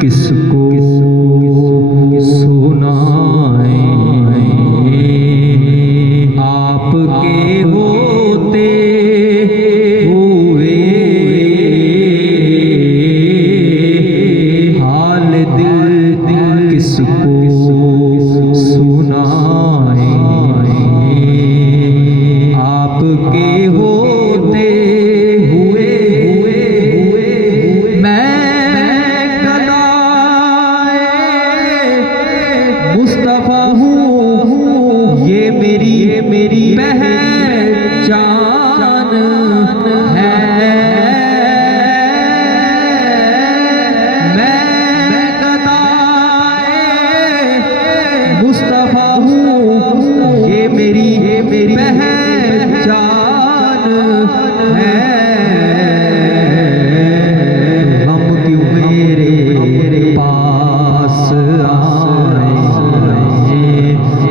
किसको सुनाए, आपके होते हुए हाल दिल किसको सुनाए, आपके होते हुए मुस्तफा हूँ, ये मेरी पहचान है। मैं गदाए मुस्तफा हूँ, ये मेरी पहचान है। हम क्यों मेरे पास आए,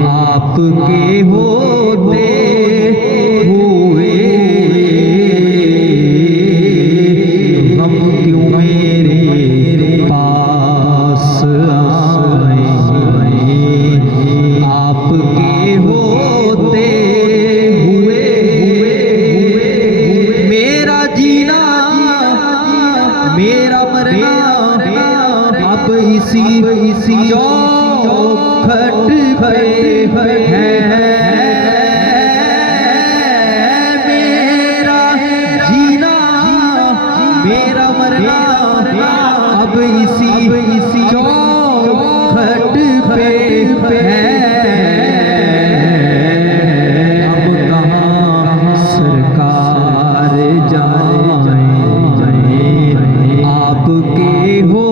आपके होते हुए हम क्यों मेरे पास आए, आपके होते हुए मेरा जीना मेरा मरना अब इसी चौखट पे है। मेरा जीना मेरा मरना अब इसी चौखट पे है। अब कहाँ सरकार जाए, आपके हो